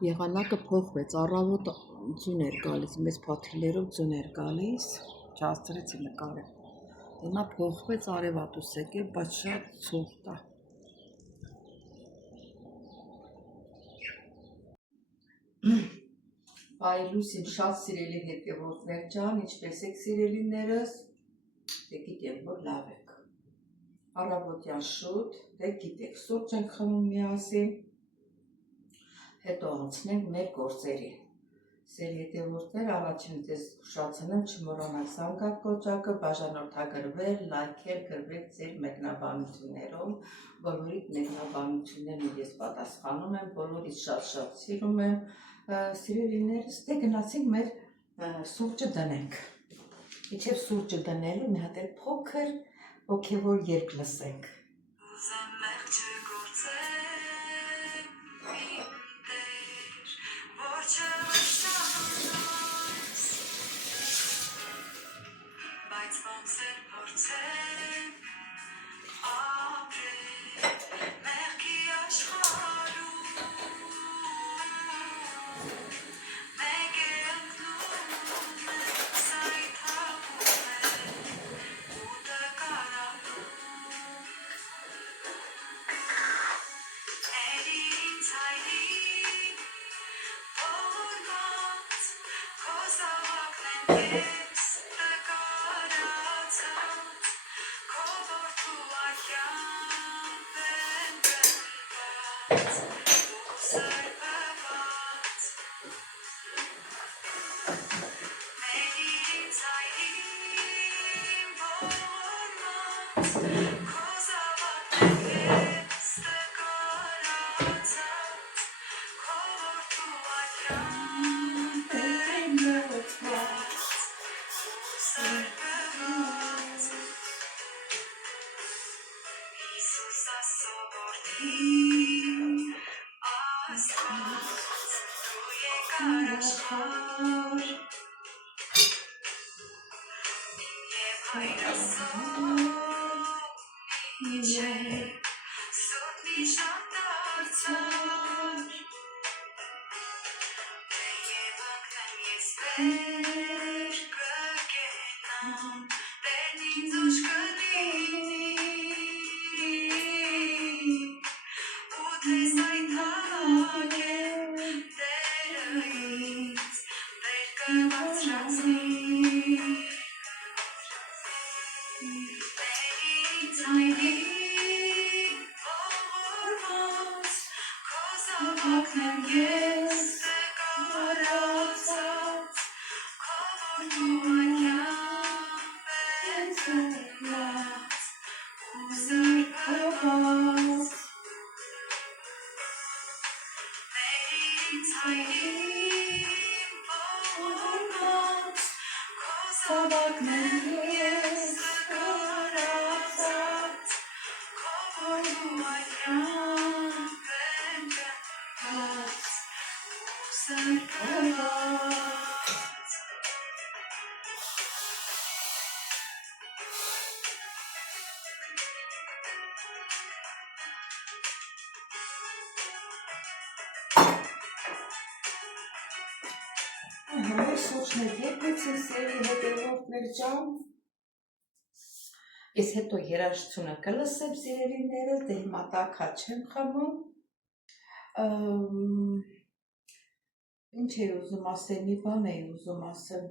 Եղանակը փոխվեց, առավոտ ձուն էր գալիս, մեծ փաթիլներով ձուն էր գալիս, չհասցրեցի նկարել, հիմա փոխվեց արևատուս եկել, բայց շատ ցուրտ է։ Բայլուս իմ շատ սիրելի հետևորդներ ջան, ինչպես եք սիրելիներս, դե գիտեմ, որ լավ եք, առավոտյան շուտ, դե գիտեք, սուրճ ենք խմում միասին, հետո անցնենք մեր գործերին։ Սեր հետևորդներ, առաջին ձեզ ուշացնեմ, չմոռանաք զանգակ կոճակը, բաժանորդագրվել, լայքել, գրվել ձեր մեկնաբանություններով, բոլորիդ մեկնաբանություններն ես պատասխանում եմ, բոլորից շատ սիրում եմ, սիրելիներս, դե գնացինք մեր սուրճը դնենք։ Իչև սուրճը դնելու մի հատ էլ փոքր հոգևոր երգ լսենք։ Մեր սուրճներ եփեցին սերի հետևորդներ ջան, ես հետո երաժշտությունը կլսեմ սիրելիներս, դե հիմա տաքա չեմ խմում, ինչ էի ուզում ասել, մի բան էի ուզում ասել,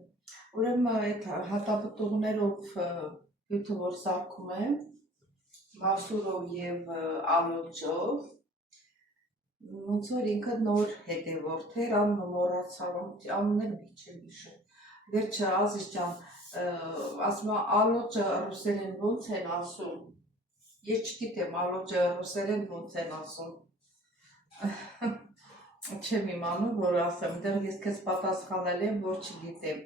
ուրեմն այդ հատապտուղներով հյութը որ սարքում եմ, մասուրով և ալոճով, ոնց որ ինքը նոր հետևորդ էր, անունը մոռացավ, անունները մի չեմ հիշում, վերջը Ազիզ ջան, ասում ալոճը ռուսերեն ոնց են ասում, ես չգիտեմ ալոճը ռուսերեն ոնց են ասում, չեմ իմանում, որ ասեմ, դեռ ես քեզ պատասխանել եմ, որ չգիտեմ,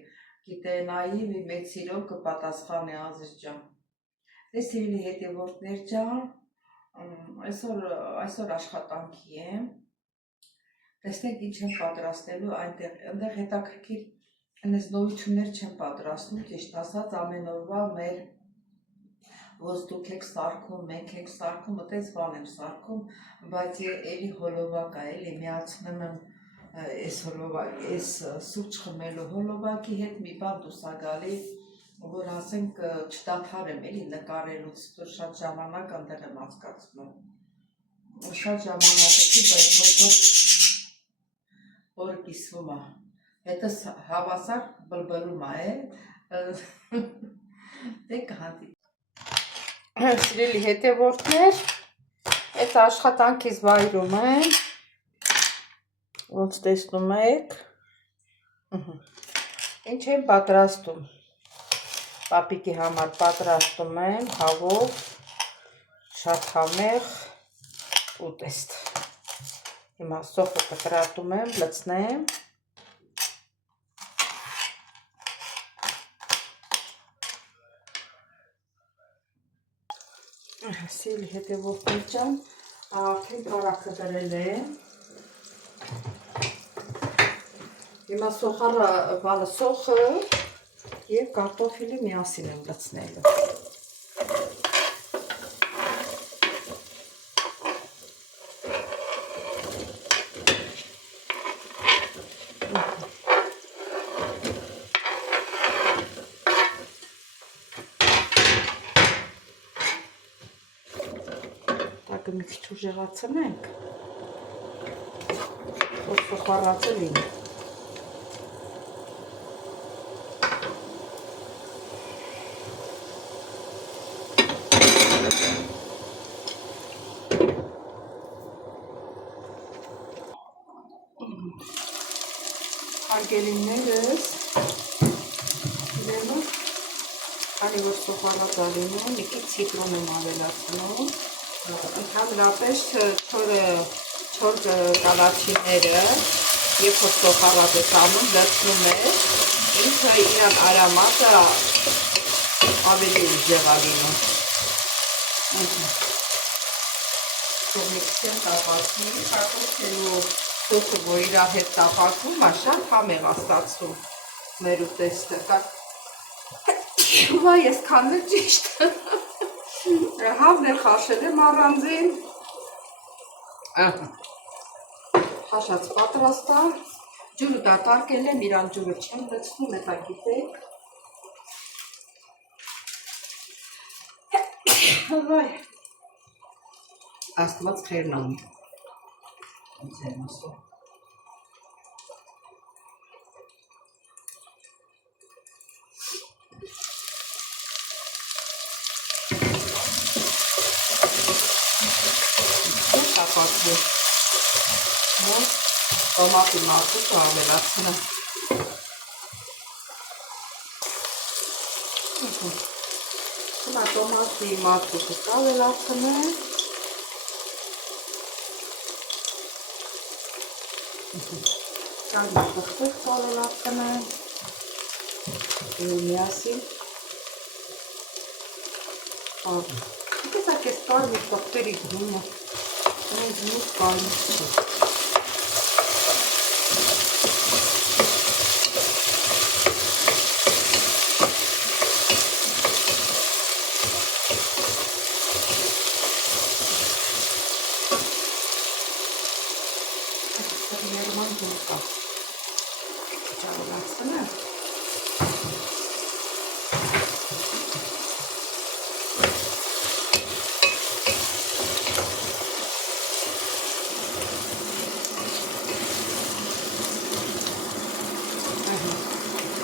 գիտենայի մի մեծ սիրով կպատասխանի Ազիզ ջան, դե սիրելի հետևորդներ ջան, այսօր աշխատանքի եմ, տեսնենք ինչ եմ պատրաստելու այնտեղ հետաքրքիր այնպես նորություններ չեմ պատրաստում, ճիշտ ասած ամեն օրվա մեր ոնց դուք եք սարքում, մենք ենք սարքում, այդպես բան եմ սարքում, բայց էլի հոլովակ է, էլի միացնում եմ այս սուրճ խմելու հոլովակի հետ մի բան դուս ա գալի, որ ասենք չդադարեմ էլի նկարելուց, շատ ժամանակ ընդեղ եմ անցկացնում։ Շատ ժամանակը չի, բայց որը կիսվում է։ Հետս հավասար բլբլում է, դե կհանդի։ Սիրելի հետևորդներ, այդ աշխատանքից վայրում եմ, ոնց տեսնում եք, ինչ եմ պատրաստում, պապիկի համար պատրաստում եմ հավով, շատ համեղ ուտեստ, հիմա սոխը կտրատում եմ, լցնեմ, սիրելի հետևորդներ ջան, արդեն կարակը դրել եմ, հիմա սոխը և կարտոֆիլը միասին եմ լցնելու։ Տակը մի քիչ ուժեղացնենք, որ սոխառածը լինի։ Հարգելիներս, քանի որ սոխառած ա լինում, մի քիչ ցիտրոն եմ ավելացնում, ընդհանրապես չոր կալացիները, երբ որ սոխառած ես անում, լցնում ես, ինքը իրան արամատը ավելի ուժեղ ա լինում։ Թողնեցի եմ տապակի, կարտոֆիլու սոխը, որ իր հետ տապակվում է, շատ համեղ ա ստացվում մեր ուտեստը։ Վայ, այսքան էլ ճիշտ։ Հավն էլ խաշել եմ առանձին։ Խաշած պատրաստ է։ Ջուրը դատարկել եմ, իրան ջուրը չեմ լցնում, հետա գիտեք։ Վայ, Աստված խերն անի։ Ոնց եմ ասում։ Տապակվում։ Տոմատի մատուկը ավելացնեմ։ Հիմա տոմատի մատուկը կավելացնեմ։ Կարմիր պղպեղ կավելացնեմ։ Միասին։ Տեսակ ես կարմիր պղպերի գնումը։ Ինձ մուտ կարմիր չի։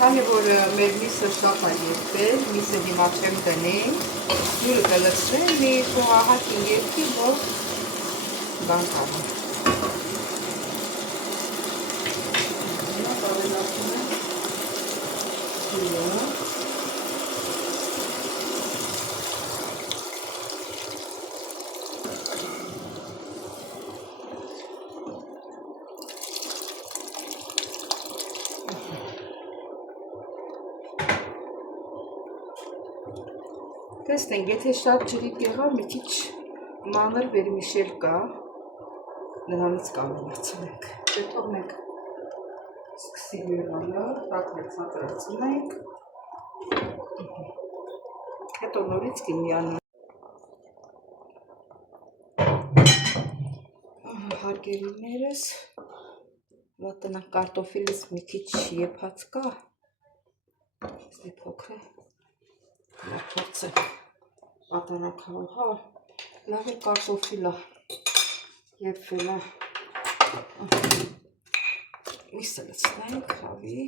Քանի որ մեր միսը շատ է երկել, միսը հիմա չեմ դնի, ջուրը կլցնեմ, մի խոհահատին երկի, որ բան կանը։ Հիմա կավելացում եմ ջուրը։ Տեսնենք, եթե շատ ջրիկ եղավ, մի քիչ մանր վերմիշել կա, նրանից կավելացնենք։ Դե թողնենք սկսի եղալը, տակներ ցածրացնենք, հետո նորից կիմիանում։ Հարգելիներս, Ոտնա կարտոֆիլս մի քիչ եփած կա։ Ստի փոքր է։ Փորձենք պատարակալ, հա։ Լավ է կարտոֆիլը եփվել է։ Միսը լցնենք, հավի։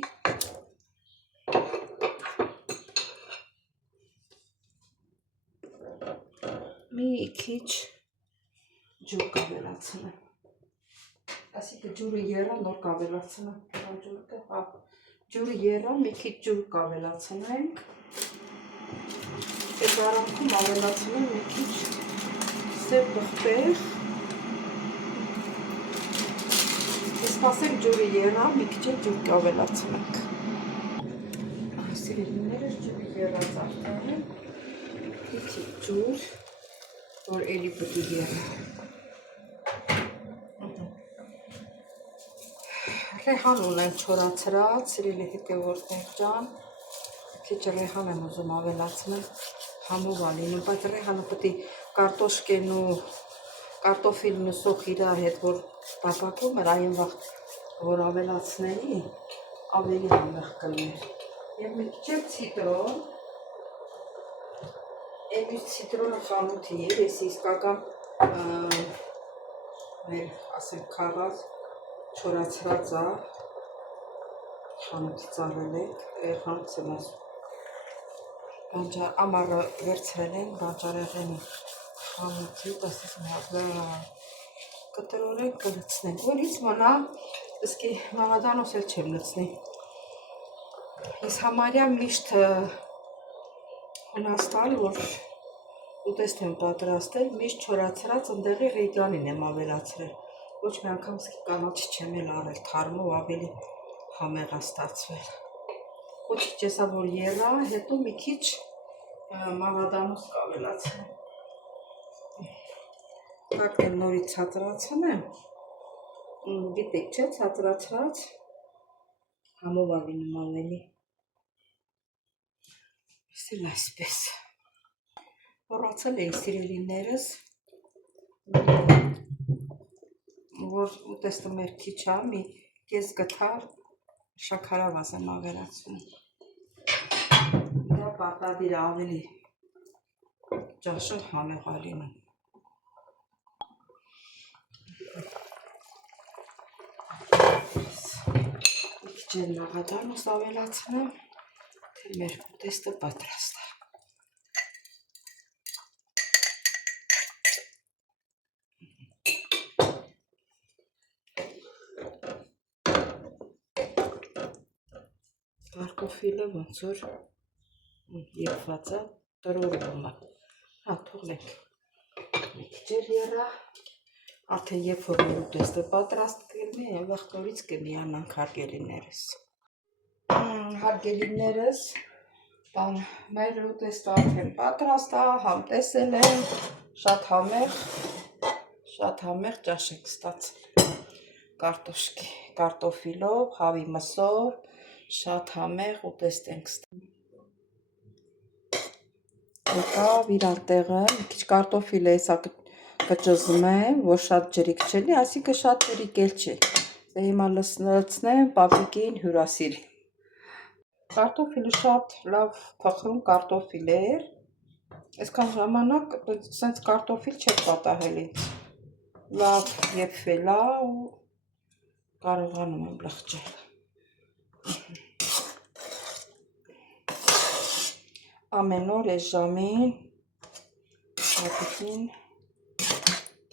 Մի քիչ ջուր կավելացնեմ։ Այսինքն ջուրը եռա, նոր կավելացնեմ։ Ջուրը եռա, մի քիչ ջուր կավելացնենք։ Այս արանքում ավելացնեմ մի քիչ սև պղպեղ։ Սպասենք ջուրը եռա, մի քիչ ջուր կավելացնենք։ Սիրելիներս ջուրը եռած արդեն։ Մի քիչ ջուր, որ էլի պետք է եռա։ Ռեհան ունենք չորացրած, սիրելի հետևորդներ ջան, քիչ ռեհան եմ ուզում ավելացնել, համով ալինում, բայց ռեհանը պետք է կարտոշկեն ու կարտոֆիլն ու սոխ իր հետ, որ տապակում էր, այն վաղ, որ ավելացնեի, ավելի համեղ կլներ։ Եվ մի քիչ ցիտրոն, էլի ցիտրոնը խանութի է, ես իսկական մեր, ասենք, քաղաք չորացրած է, խանութի ծառել ենք, խանութ եմ ասում, ամառը վերցրել ենք, բանջարեղենի խանութի, ասես մյակլա կտրորենք կլցնենք, որից մնա, իսկի մաղադանոս էլ չեմ լցնի, ես համարյա միշտ հնաստալ, որ ուտեստ եմ պատրաստել, միշտ չորացրած ընդեղի ռեգանին եմ ավելացրել, ոչ մի անգամ կանաչ չեմ էլ արել, թարմով ավելի համեղ է ստացվել։ Ոչ քիչ էսա որ եռա, հետո մի քիչ մաղադանոս կավելացնեմ։ Կակն նորից ցածրացնեմ, գիտեք չէ, ցածրացրած համով ալինում ավելի։ Իսել այսպես։ Հոռացել էի սիրելիներս, որ ուտեստը մեր քիչ է, մի կես գթար շաքարավազ եմ ավելացնում։ Դա պարտադիր ավելի ճաշը համեղ ալինում։ Մի քիչ մաղադանոս ավելացնեմ, թե մեր ուտեստը պատրաստ է։ Կարտոֆիլը ոնց որ եփված է, տրորվում է։ Հա, թողնենք։ Մի քիչ եռա, արդեն երբ որ մեր ուտեստը պատրաստ կլինի, այնվաղ նորից կմիանանք հարգելիներս։ Հարգելիներս, մեր ուտեստը արդեն պատրաստ է, համ տեսել եմ, շատ համեղ ճաշ ենք ստացել։ Կարտոֆիլով, հավի մսով, շատ համեղ ուտեստ ենք ստացել։ Եկավ իրար տեղը, մի քիչ կարտոֆիլը էսա կճզմեմ, որ շատ ջրիկ չլինի, այսինքն շատ ջրիկ էլ չի։ Դե հիմա լցնեմ պապիկին հյուրասիրի։ Կարտոֆիլը շատ լավ փխրուն կարտոֆիլ էր։ Այսքան ժամանակ սենց կարտոֆիլ չէր պատահել ինձ։ Լավ եփվել է ու կարողանում եմ լղջել։ Ամեն օր այս ժամին պապիկին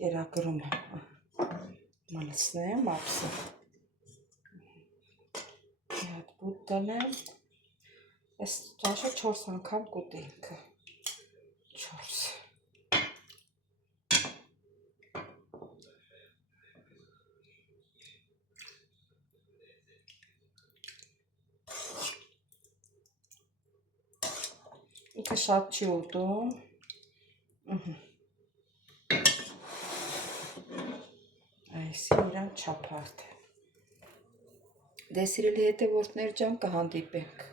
կերակրում եմ։ Մալցնեմ, ապսը։ Մի հատ բուտ դնեմ։ Այս ճաշը 4 անգամ կուտենք։ 4։ Ինքը շատ չի ուտում։ Այս իրան չափարդ է։ Դե սիրելի հետևորդներ ջան, կհանդիպենք